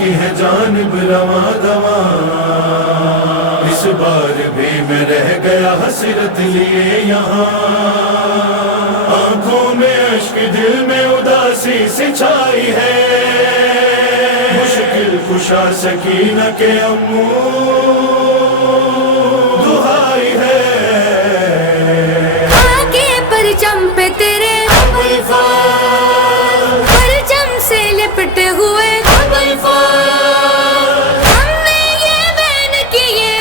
کی ہے جانب رواں دواں، اس بار بھی میں رہ گیا حسرت لیے یہاں، آنکھوں میں اشک دل میں اداسی سے چھائی ہے، مشکل کشا سکینہ کے امو دہائی ہے، آگے پرچم پہ تیرے پرچم سے لپٹے ہوئے ہم نے یہ بین کیے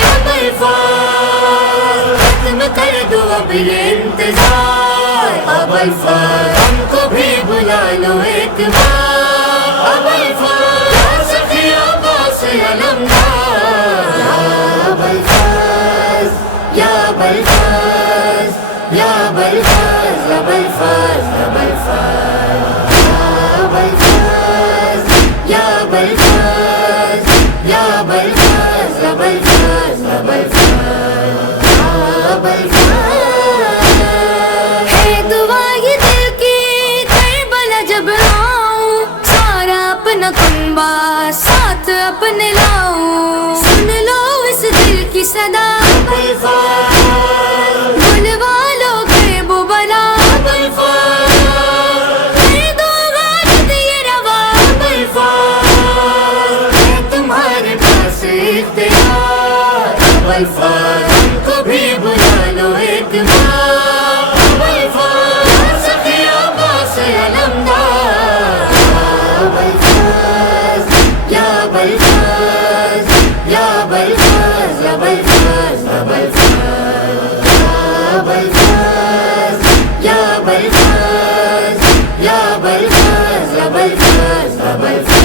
ختم کر دو اب یہ انتظار، اب الفاظ ہم کو بھی بلا لو ایک بار، اب الفاظ یا سخی عباس علمدار، یا بلفاظ یا بلفاظ یا بلفاظ یا بلفاظ یا بلفاظ یا بلفاظ یا بلفاظ یا بلفاظ یا بلفاظ یا بلفاظ، ہے دعا یہ دل کی کربلا جب آؤں، سارا اپنا کنبہ ساتھ اپنے لاؤں، سن لو اس دل کی صدا، بلوا لو غیب و بلا، کر دو غارت یہ روا، ہے تمہارے پاس اختیار، اب الفاظ ہم کو بھی بلا لو ایک بار، اب الفاظ یا سخی عباس علمدار، یا بلفاظ یا بلفاظ یا بلفاظ یا بلفاظ یا بلفاظ یا بلفاظ یا بلفاظ یا بلفاظ یا بلفاظ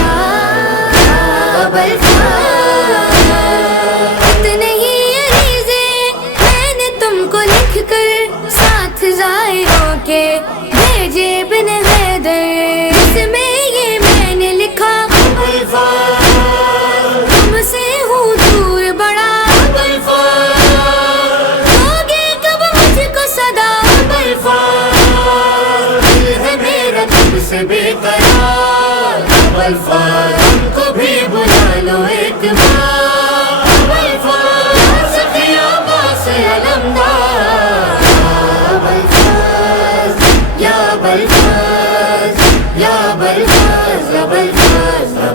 یا بلفاظ، اتنے ہی عریضے میں نے تم کو لکھ کر ساتھ ظاہروں کے بھیجے ابن حیدر، جس میں یہ میں نے لکھا تم سے ہوں دور بڑا، ہوگے کب مجھ کو صدا، دل ہے میرا تم سے بے قرار، اب الفاظ ہم کو بھی بلا لو ایک بار، اب الفاظ یا سخی عباس علمدار، یا بلفاظ یا بلفاظ یا بلفاظ یا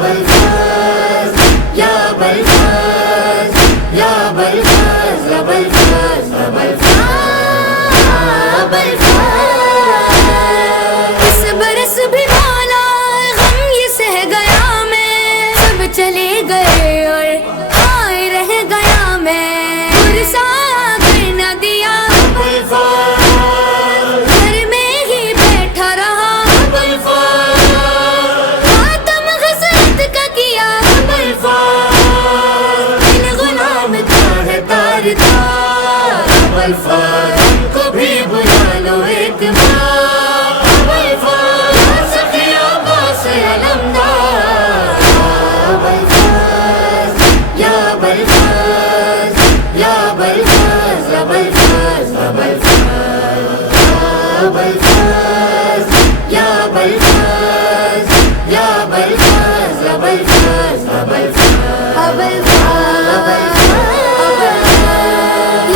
بلفاظ یا بلفاظ یا بلفاظ یا بلفاظ یا بلفاظ، اس برس بھی مولا غم یہ سہ گیا میں، سب چلے گئے اور آئے رہ گیا میں، پرسا کر نہ دیا، گھر میں ہی بیٹھا رہا، خاتم غزلت کا کیا، دل غلام کا ہے تار تار، اب الفاظ ہم کو بھی بلا لو ایک بار، اب الفاظ یا سخی عباس علمدار، یا بلفاظ یا بلفاظ یا بلفاظ یا بلفاظ یا بلفاظ یا بلفاظ یا بلفاظ یا بلفاظ،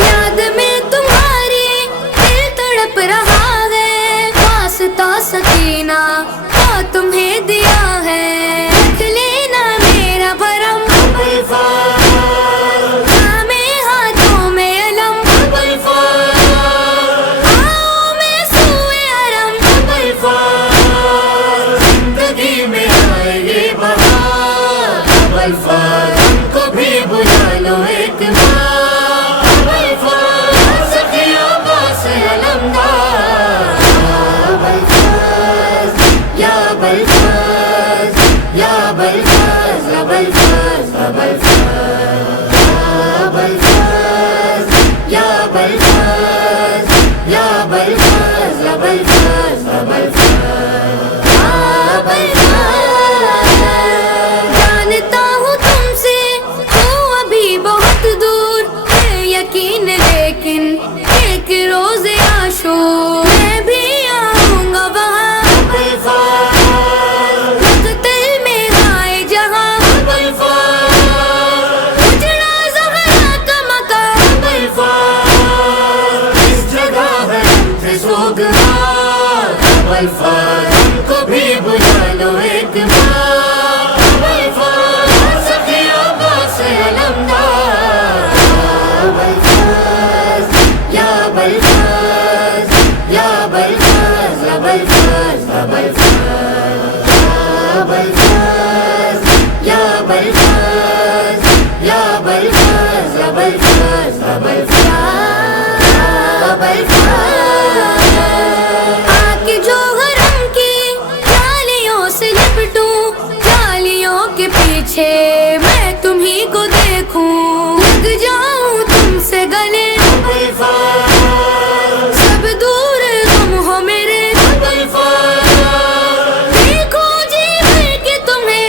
یاد میں تمہاری دل تڑپ رہا ہے، واسطہ سکینہ کو تمہیں دیا ہے، رکھ لینا میرا بھرم، تھامے ہاتھوں میں علم، آؤ میں سوئے حرم، زندگی میں آئے یہ بہار، اب الفاظ ہم کو بھی بلا لو ایک بار، اب الفاظ یا سخی عباس علمدار، یا بلفاظ یا بلفاظ یا بلفاظ یا بلفاظ یا بلفاظ یا بلفاظ یا بلفاظ یا بلفاظ، جانتا ہوں تم آکے جو حرم کی جالیوں سے لپٹوں، جالیوں کے پیچھے میں تمہیں کو دیکھوں، لگ جاؤں تم سے گلے، سب دور تم ہو میرے، دیکھو جی بھر کے تمہیں،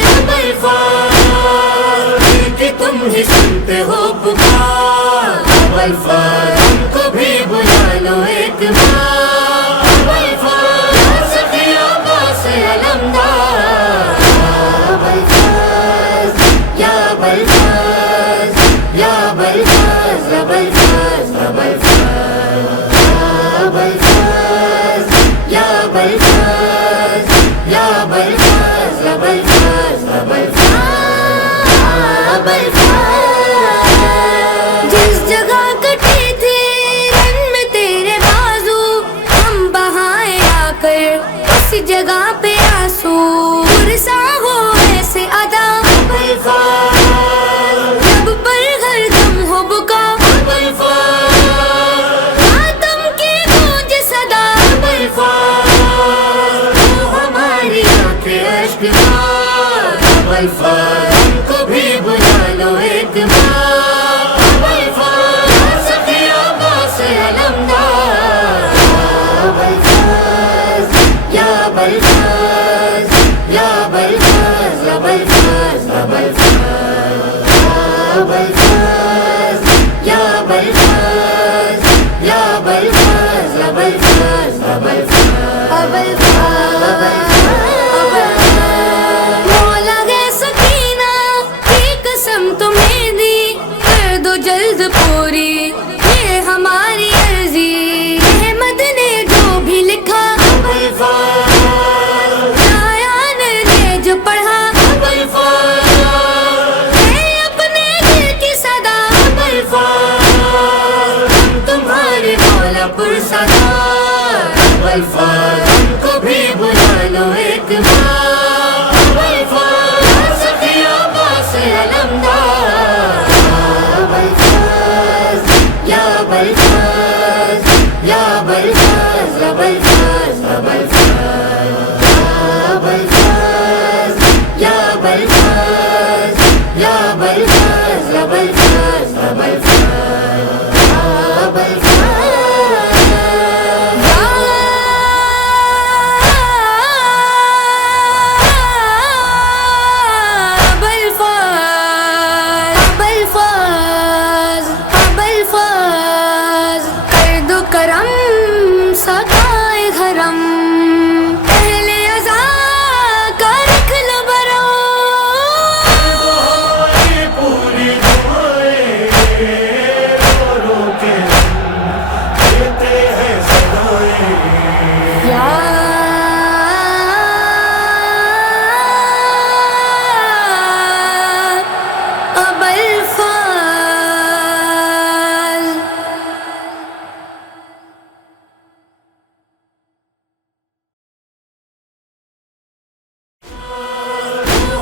کہ تم ہی سنتے ہو پکار، ہم کو بھی بلا لو ایک بار، یا سخی عباس علمدار، یا بلفاظ، یا بلفاظ، یا بلفاظ، یا بلفاظ، یا بلفاظ، یا بلفاظ، یا بلفاظ، یا بلفاظ، جس جگہ کٹے تھے رن میں تیرے بازو، ہم بہائے آ کر اس جگہ پہ آنسو، پرسا ہو ایسے ادا، جب پر گھر دم ہو بکا، ماتم کی گونج صدا، ہماری آنکھیں اشک بار، ہم کو بھی بلا لو ایک بار، یا سخی عباس علمدار، یا بلفاظ، یا بلفاظ، یا بلفاظ، یا بلفاظ، یا بلفاظ، یا بلفاظ، یا بلفاظ، یا مولا ہے سکینہ کی قسم تمہیں دی، کر دو جلد پوری یہ ہماری عرضی، احمد نے جو بھی لکھا، آیان نے جو پڑھا، ہے اپنے دل کی صدا، ہم تمہارے مولا پرسدار، ہم کو بھی بلا لو ایک بار، یا سخی عباس علمدار، یا بلفاظ، یا بلفاظ، یا بلفاظ، یا بلفاظ، یا بلفاظ، یا بلفاظ، یا بلفاظ، یا کرم سکائے حرم، اہل عزا کا رکھ لو برو، ہماری پوری دعائیں رو رو کے دیتے ہیں صدائیں، یا ابوالفضل،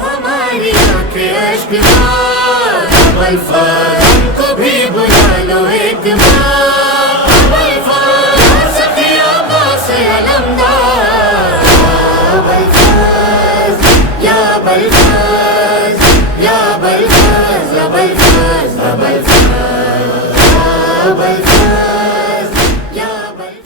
ہماری آنکھیں اشک بار،